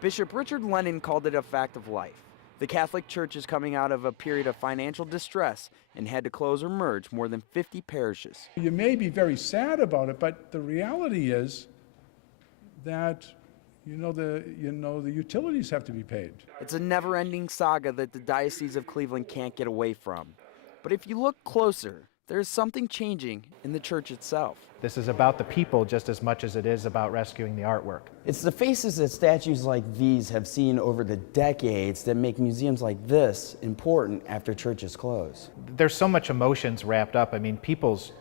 Bishop Richard Lennon called it a fact of life. The Catholic Church is coming out of a period of financial distress and had to close or merge more than 50 parishes. You may be very sad about it, but the reality is that the utilities have to be paid. It's a never-ending saga that the Diocese of Cleveland can't get away from. But if you look closer, there's something changing in the church itself. This is about the people just as much as it is about rescuing the artwork. It's the faces that statues like these have seen over the decades that make museums like this important after churches close. There's so much emotions wrapped up. I mean, people's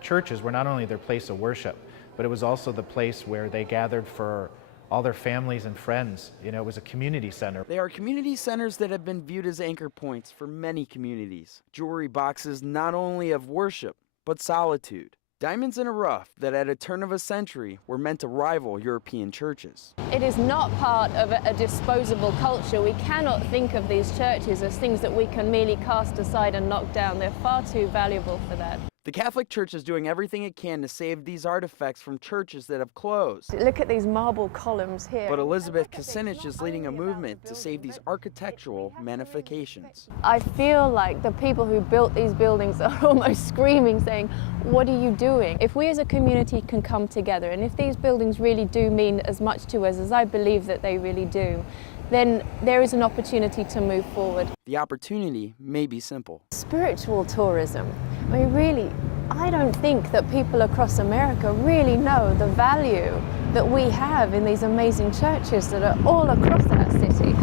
churches were not only their place of worship, but it was also the place where they gathered for all their families and friends. It was a community center. They are community centers that have been viewed as anchor points for many communities. Jewelry boxes not only of worship, but solitude. Diamonds in a rough that at a turn of a century were meant to rival European churches. It is not part of a disposable culture. We cannot think of these churches as things that we can merely cast aside and knock down. They're far too valuable for that. The Catholic Church is doing everything it can to save these artifacts from churches that have closed. Look at these marble columns here. But Elizabeth Kucinich is leading a movement to save these architectural magnifications. I feel like the people who built these buildings are almost screaming, saying, what are you doing? If we as a community can come together, and if these buildings really do mean as much to us as I believe that they really do, then there is an opportunity to move forward. The opportunity may be simple. Spiritual tourism. I mean, really, I don't think that people across America really know the value that we have in these amazing churches that are all across our city.